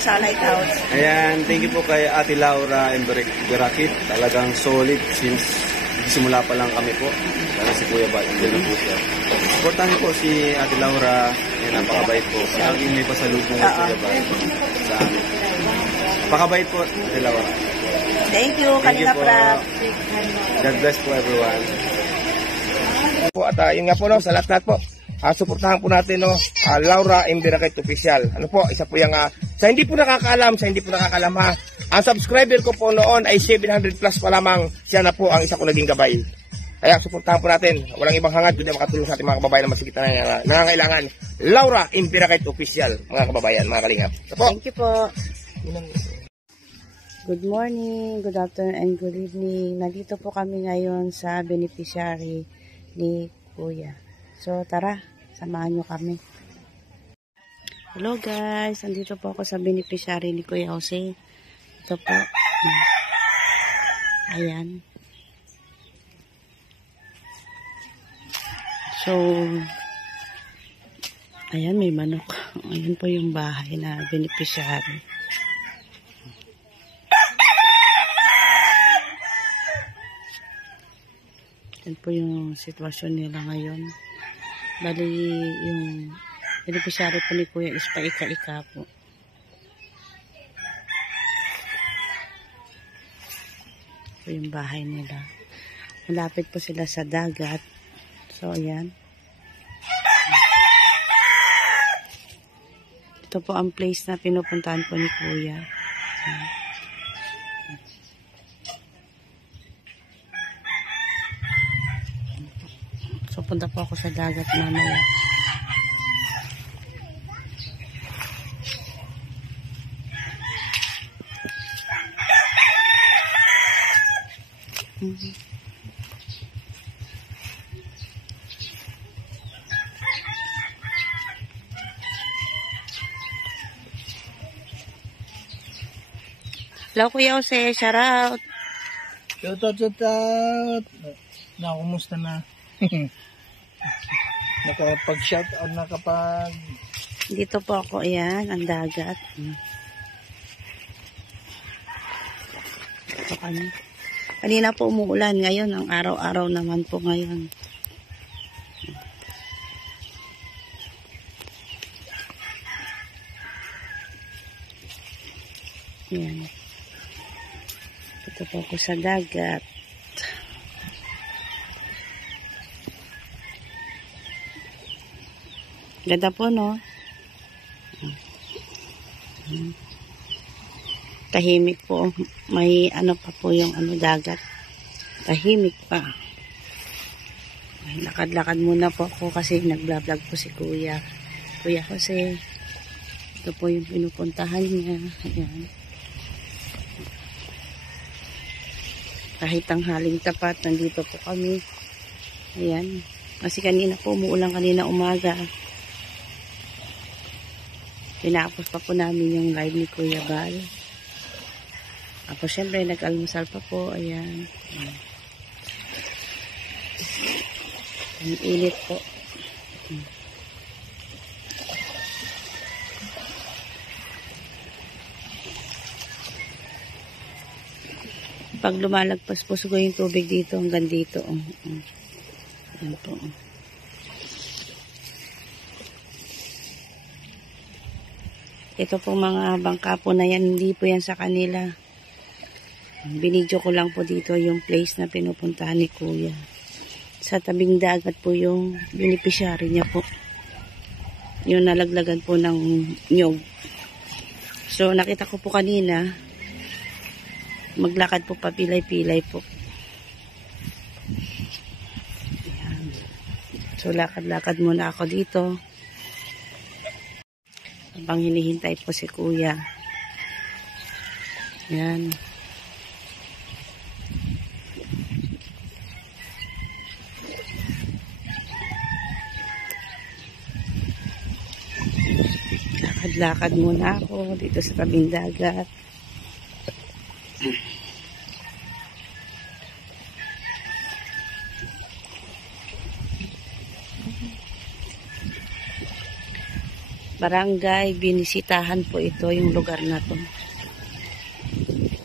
Sana ikaw. Ayan, thank you po kay Ate Laura and Berakit. Talagang solid since simula pa lang kami po. Talagang si Kuya Bal, hindi na po siya. Supportan niyo po si Ate Laura. Ayan, napakabait po. Laging may pasalubong kay Kuya Bal sa amin. Napakabait po, Ate Laura. Thank you, Kalinga Prab. God bless po everyone. Po at yun nga po no, sa lahat po. Suportahan po natin no, Laura M. Berakit Official. Ano po, isa po yung sa hindi po nakakaalam, ha. Ang subscriber ko po noon ay 700 plus pa lamang. Siya na po ang isa ko naging gabay. Kaya suportahan po natin. Walang ibang hangad kundi makatulong sa ating mga kababayan na masigit na nangangailangan. Laura M. Berakit Official, mga kababayan, mga kalingap. Po. Thank you po. Good morning, good afternoon, and good evening. Nandito po kami ngayon sa beneficiary ni Kuya. So, tara, samahan nyo kami. Hello guys, nandito po ako sa beneficiary ni Kuya Jose. Ito po. Ayan. So, ayan, may manok. Ayan po yung bahay na beneficiary. Yan po yung sitwasyon nila ngayon. Bali, yung beneficiary po ni Kuya is paika-ika po. Ito yung bahay nila. Malapit po sila sa dagat. So, ayan. Ito po ang place na pinupuntahan po ni Kuya. So, punta po ako sa dagat mamaya. Hello, Kuya Jose. Shout out. Shout out. Na, kumusta na? Nakapag-shout out, Dito po ako, ayan, ang dagat. Ito kami. Kanina po umuulan, ngayon, ang araw-araw naman po ngayon. Ayan. Ito po ako sa dagat. Ganda po, no? Tahimik po. May ano pa po yung dagat. Tahimik pa. Lakad-lakad muna po ako kasi nagblog po si Kuya. Kuya Jose. Ito po yung pinupuntahan niya. Ayan. Kahit ang haling tapat, nandito po kami. Ayan. Kasi kanina po, umuulan kanina umaga. Pinapos pa po namin yung live ni Kuya Bal. Tapos syempre nag-almusal pa po. Ayan. Ang init po. Pag lumalagpas po siguro yung tubig dito hanggang dito. Ayan po. Ito pong mga bangka po na yan, hindi po yan sa kanila. Binidyo ko lang po dito yung place na pinupuntahan ni Kuya. Sa tabing dagat po yung beneficiary niya po. Yung nalaglagan po ng nyog. So nakita ko po kanina, maglakad po papilay-pilay po. Ayan. So lakad-lakad muna ako dito. Habang hinihintay po si Kuya. Yan. Lakad-lakad muna ako dito sa tabing dagat. barangay. Binisitahan po ito, yung lugar na to.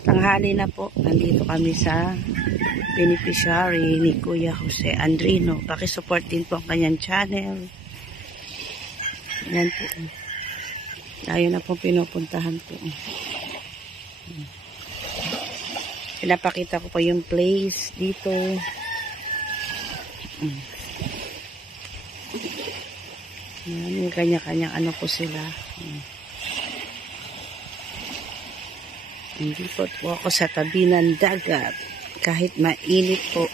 Tanghali na po, nandito kami sa beneficiary ni Kuya Jose Andrino. Pakisupport din po ang kanyang channel. Yan po. Ayun na po pinupuntahan po. Pinapakita ko po yung place dito. Yan, yung kanya-kanyang ano po sila. Hindi po ako sa tabi ng dagat. Kahit mainit po.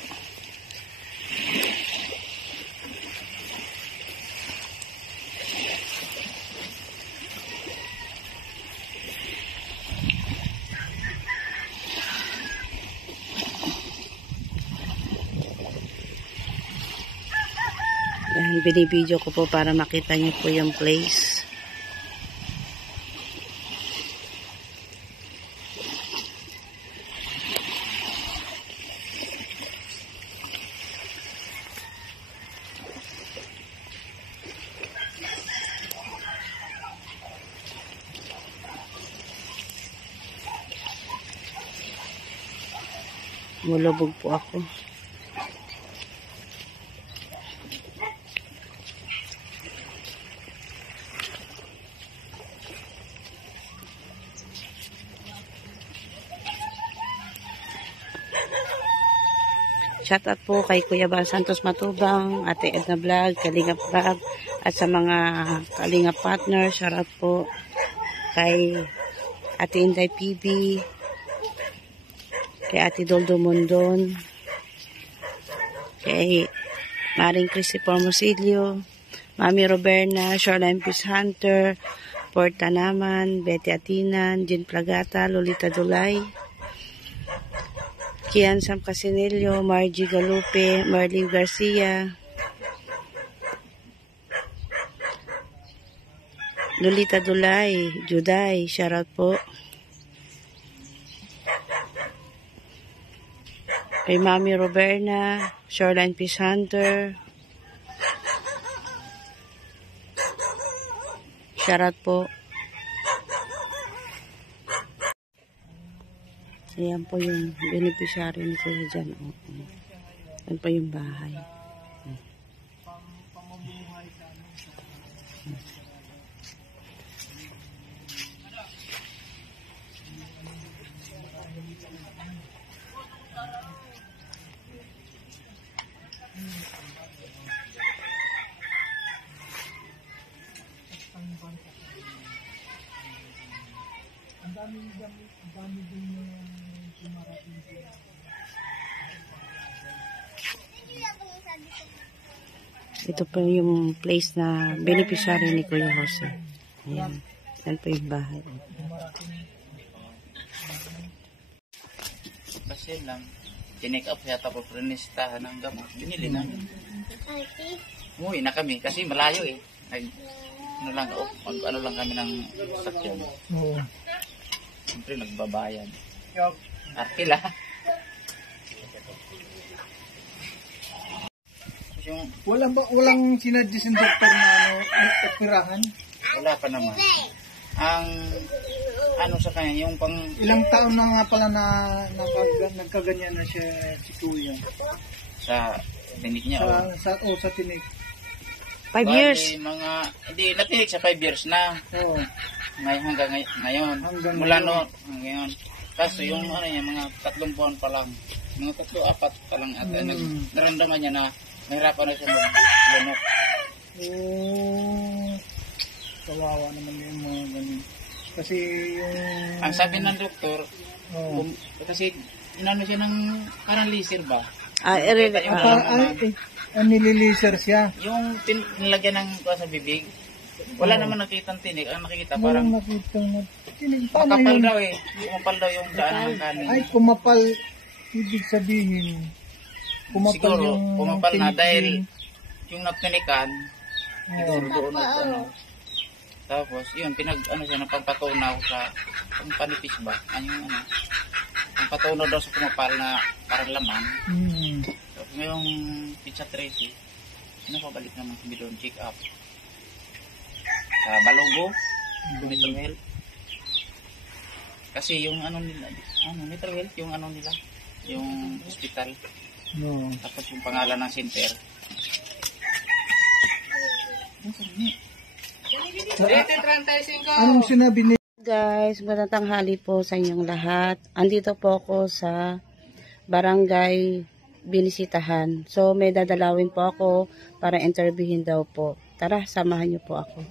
Yan, binibideo ko po para makita niyo po yung place. Mulubog po ako. Shout out po kay Kuya Bal Santos Matubang, Ate Edna Vlog, Kalinga Vlog, at sa mga Kalinga partner. Shout out po kay Ate Inday PB, kay Ate Doldo Mondon, kay Maring Chrissy Formosilio, Mami Roberna, Shoreline Peace Hunter, Porta Naman, Betty Atinan, Jean Plagata, Lolita Dulay, Kian Sam Casinello, Margie Galupe, Marlene Garcia, Lolita Dulay, Juday, shoutout po. Kay Mami Roberna, Shoreline Peace Hunter, shoutout po. So, yan po yung beneficiary ni Kuya dyan. Yan po yung bahay. Ito po yung place na beneficiary ni Kuya Jose. Ayan. Yan po yung bahay. Kasi lang, tinake up siya tapos rinistahan ng gamot. Binili namin. Umuwi na kami kasi malayo eh. Ano lang kami ng sakyan. Oo. Siyempre nagbabayad. Arkila. Walang sinadjust ng doktor na operahan? Wala pa naman. Ang ano sa kanya, yung pang... Ilang taon na nga pala na nagkaganyan na siya si Kuya? Sa tinik niya. Sa tinik. 5 years. Hindi, natinik sa 5 years na. Oo. Hanggang ngayon. Mula noon, ngayon. Kaso yung ano niya, mga 3 buwan pa lang. Mga 3-4 pa lang. At naramdaman niya na nahirapan na siya mag-lunok. Oo. Kawawa naman yung mga ganun. Kasi yung... Ang sabi ng doktor, kasi inano siya ng parang laser ba? Nililiser siya. Yung nilagyan ng sa bibig, wala naman nakitang tinik. Ang nakikita parang... Walang nakitang tinik. Makapal daw eh. Kumapal daw yung daan ng kanin. Ay, kumapal. Ibig sabihin, kumapal siguro, yung... kumapal na tinik dahil din. yung napinikan, siguro doon at ano. Tapos, yun, siya, napagpatunaw sa panipis ba? Ano, pagpatunaw daw sa kumapal na parang laman. Tapos, ngayong pizza Tracy, pabalik naman kami doon, check up. sa Balogo, Metro Health. Kasi yung ano nila, Metro Health, yung ano nila, yung hospital. No. Tapos yung pangalan ng center. Anong sinabi ni Guys, magandang tanghali po sa inyong lahat. Andito po ako sa barangay Binisitahan. So, may dadalawin po ako para interviewin daw po. Tara, samahan niyo po ako.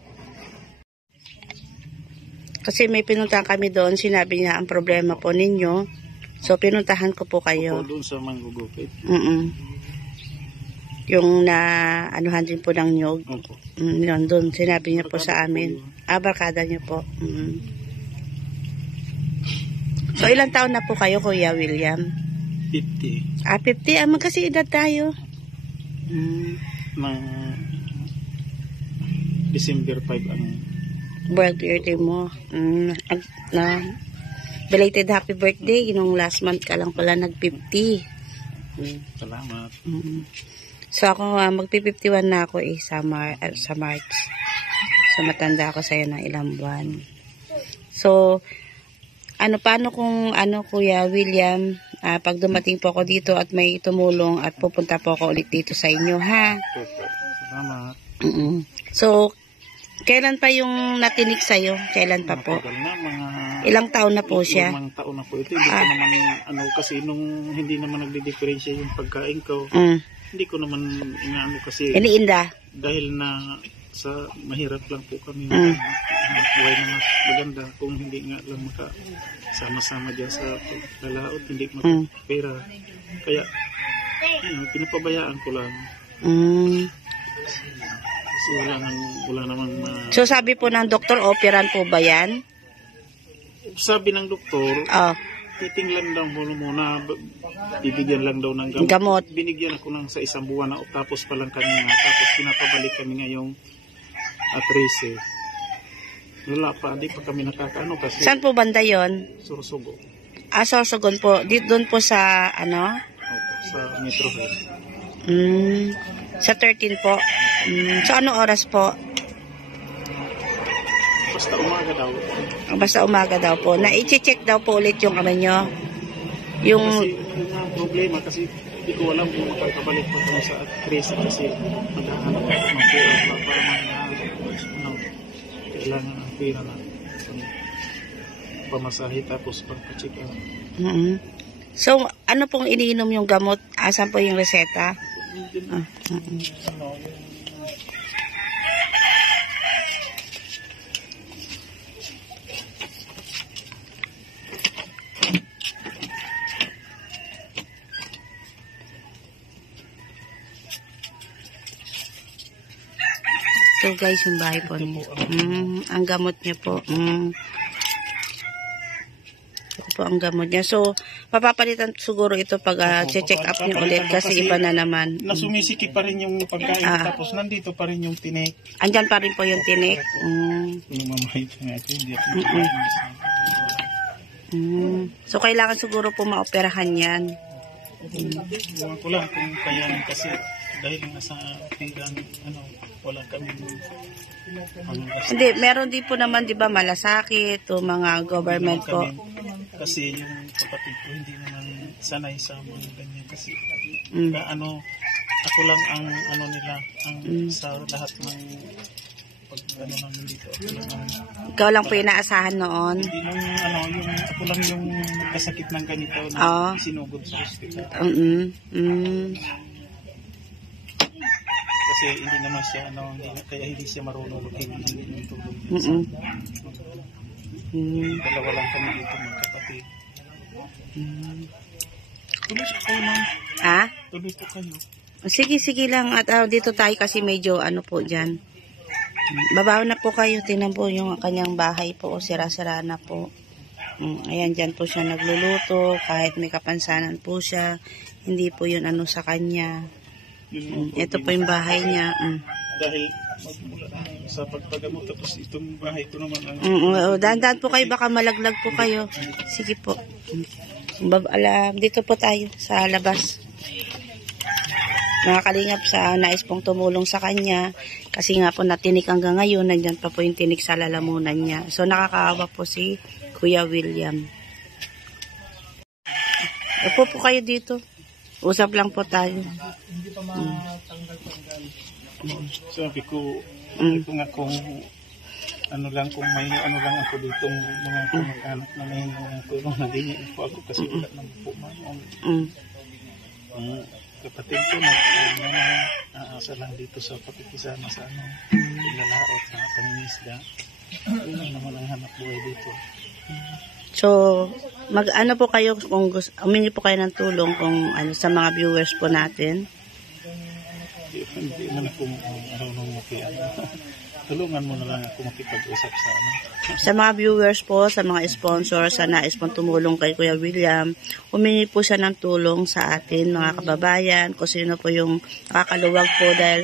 Kasi may pinuntahan kami doon, sinabi niya ang problema po ninyo. So, pinuntahan ko po kayo. Doon sa Manggugupit. Yung na anuhan din po ng nyog. Opo. Yun, doon, sinabi niya po sa amin. Barkada niyo po. So, ilang taon na po kayo, Kuya William? 50. 50. Magkasi-edad tayo. Ng December 5 ang Birthday mo. Belated happy birthday. Nung last month ka lang pala nag-50. salamat. So, ako magpi-51 na ako sa March. So, matanda ako sa'yo ng ilang buwan. So, paano kung Kuya William, pag dumating po ako dito at may tumulong at pupunta po ako ulit dito sa inyo, ha? Salamat. So, kailan pa yung natinig sa'yo? Kailan pa po? Matagal na, mga Ilang taon na po siya? Ilang taon na po ito. Hindi ko naman, kasi nung hindi naman nagdi-differentiate yung pagkain ko, hindi ko naman inaano kasi Iniinda? dahil na sa mahirap lang po kami buhay na maganda kung hindi nga lang makasama-sama dyan sa paglalaot, hindi makapera. Kaya pinapabayaan ko lang. Kasi wala namang So, sabi po ng doktor, operan po ba yan? sabi ng doktor, titinglan lang muna, bibigyan lang daw ng gamot. Binigyan ako ng sa isang buwan na tapos pa lang kanina, tapos pinapabalik kami ngayong 13. Wala pa, di pa kami nakakaano kasi. Saan po banda yon? Sorsogon. Sorsogon po. Doon po sa Opo, sa Metro Health. Sa 13 po. So, anong oras po? Basta umaga daw. Basta umaga daw po. Na-i-check daw po ulit yung nyo. Yung... Kasi yung problema kasi hindi ko alam kung makakabalik pa kami sa 13 kasi maghahanap ako ng pera para kailangan ang pera na pamasahe tapos pagpa-check out. So, ano pong iniinom yung gamot? Asan po yung reseta? So guys, yung bahay po niya. Ang gamot niya po. Ito po ang gamot niya. So, papapalitan siguro ito pag check up niyo ulit kasi iba na naman. Nasumisiki pa rin yung pagkain tapos nandito pa rin yung tinik. Andyan pa rin po yung tinik. Yung mamahit nga ito, hindi So, kailangan siguro po maoperahan yan. Ewan ko lang kung kaya kasi dahil nasa tirang wala kami Hindi, meron din po naman 'di ba malasakit o mga government po. Kasi yung kapatid ko hindi naman sanay sa mga ganyan kasi ako lang ang nila ang sa lahat ng pag namin dito. Ikaw lang po yung inaasahan noon. Hindi yung ako lang yung kasakit ng ganito na sinugod sa hospital. Kasi hindi naman siya kaya hindi siya marunong maghihingi ng tulong. Dalawa lang kami dito magkapatid. Tuloy po kayo. Tuloy po kayo. Sige lang at dito tayo kasi medyo po dyan. Babaw na po kayo, tingnan po yung kanyang bahay po, sira-sira na po. Ayan, dyan po siya nagluluto, kahit may kapansanan po siya, hindi po yun sa kanya. Ito po yung bahay niya. Dahil sa pagpagamot, tapos itong bahay ito naman. Dahan-dahan po kayo, baka malaglag po kayo. Sige po. Dito po tayo sa labas. Mga kalingap sa nais pong tumulong sa kanya, Kasi nga po natinik hanggang ngayon, nandyan pa po yung tinik sa lalamunan niya. So nakakaawa po si Kuya William. Upo po kayo dito. Usap lang po tayo. Hindi pa matanggal-tanggal. Sabi ko nga kung ano lang, kung may ano lang ako dito, mga kumag-anak na may tulong na din po ako kasi wala naman po kapatid ko nag-aasa lang dito sa pakikisama sa ilalaot na pangingisda. Yun lang naman ang hanap buhay dito. So, mag-ano po kayo kung gusto, humingi po kayo ng tulong kung ano sa mga viewers po natin. Hindi man ako marunong tulungan mo na lang ako makipag-usap sa Sa mga viewers po, sa mga sponsors, sa nais pong tumulong kay Kuya William, humingi po siya ng tulong sa atin, mga kababayan, kung sino po yung nakakaluwag po dahil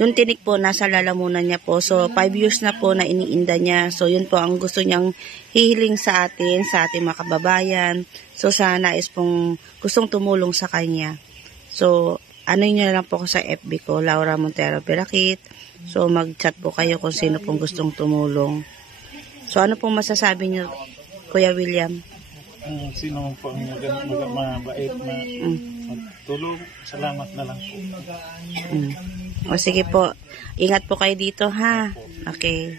yung tinik po nasa lalamunan niya po. So, 5 years na po na iniinda niya. So, yun po ang gusto niyang hihiling sa ating mga kababayan. So, sa nais pong gustong tumulong sa kanya. So, ano nyo lang po ko sa FB ko, Laura Montero Birakit. So, mag-chat po kayo kung sino pong gustong tumulong. So, ano pong masasabi nyo, Kuya William? Sino po ang mabait na magtulong, salamat na lang po. O sige po, ingat po kayo dito ha. Okay.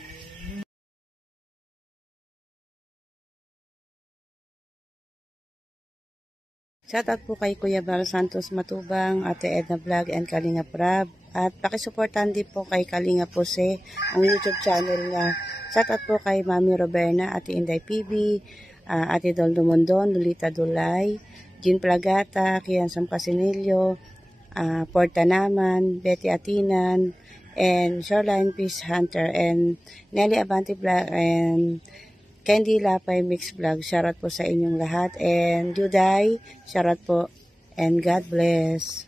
Shoutout po kay Kuya Val Santos Matubang, Ate Edna Vlog and Kalinga Prab. At pakisuportahan din po kay Kalinga Pose, ang YouTube channel niya. Shoutout po kay Mami Roberna, Ate Inday PB, Ate Doldo Mondon, Lolita Dulay, Jean Plagata, Kian Sampasinilio, Porta Naman, Betty Atinan, and Shoreline Peace Hunter, and Nelly Abante Vlog, and Candy Lapay Mix Vlog. Shoutout po sa inyong lahat. And Juday, shoutout po. And God bless.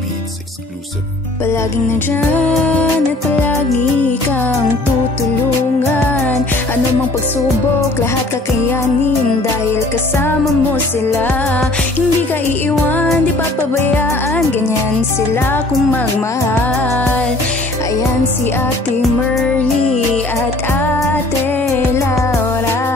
Beats exclusive. Palaging nandyan at palagi kang tutulungan. Ano mang pagsubok, lahat kakayanin dahil kasama mo sila. Hindi ka iiwan, di papabayaan, ganyan sila kung magmahal. Ayan si Ate Merly at Ate Laura.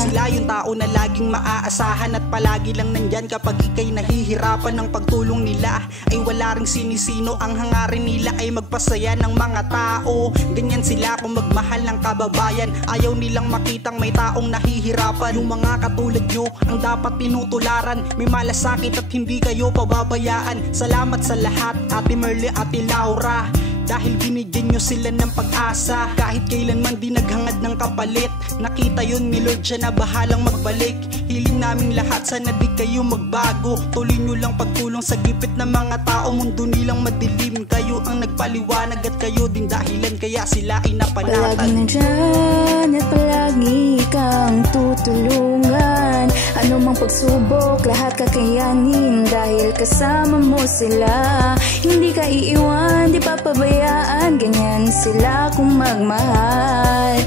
Sila yung tao na laging maaasahan at palagi lang nandyan kapag ika'y nahihirapan. Ng pagtulong nila ay wala ring sinisino. Ang hangarin nila ay magpasaya ng mga tao. Ganyan sila kung magmahal ng kababayan. Ayaw nilang makitang may taong nahihirapan. Yung mga katulad nyo ang dapat tinutularan. May malasakit at hindi kayo pababayaan. Salamat sa lahat, Ate Merly, Ate Laura, dahil binigyan nyo sila ng pag-asa. Kahit kailanman di naghangad ng kapalit, nakita yun ni Lord siya na bahalang magbalik. Hiling naming lahat, sana di kayo magbago. Tuloy nyo lang pagtulong sa gipit ng mga tao. Mundo nilang madilim, kayo ang nagpaliwanag at kayo din dahilan kaya sila ay napanatan. Palagi nandyan at palagi kang tutulungan. Ano mang pagsubok, lahat kakayanin dahil kasama mo sila. Hindi ka iiwan, di papabayaan, ganyan sila kung magmahal.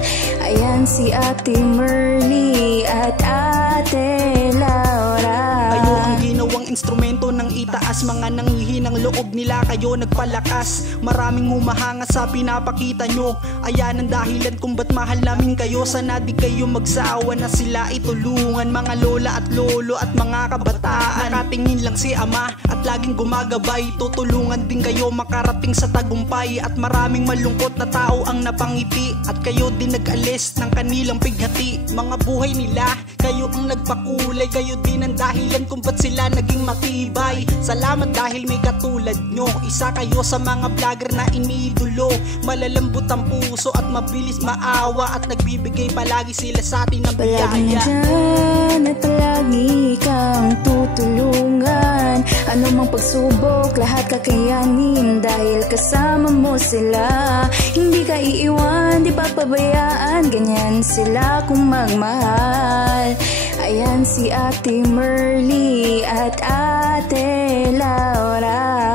Ayan si Ate Merly at Ate Laura. Kayo ang ginawang instrumento ng itaas. Mga nanghihinang loob nila kayo nagpalakas. Maraming humahanga sa pinapakita nyo. Ayan ang dahilan kung ba't mahal namin kayo. Sana di kayo magsawa na sila itulungan. Mga lola at lolo at mga kabataan, nakatingin lang si ama at laging gumagabay. Tutulungan din kayo makarating sa tagumpay. At maraming malungkot na tao ang napangiti at kayo din nag-alis ng kanilang pighati. Mga buhay nila, kayo ang nagpakulay. Kayo din ang dahilan kung ba't sila naging matibay. Salamat dahil may katulad nyo. Isa kayo sa mga vlogger na iniidolo. Malalambot ang puso at mabilis maawa. At nagbibigay palagi sila sa atin ng biyaya. Palagi nandyan at palagi kang tutulungan. Ano mang pagsubok, lahat kakayanin dahil kasama mo sila. Hindi ka iiwan, di papabayaan, ganyan sila kung magmahal. Ayan si Ate Merly at Ate Laura.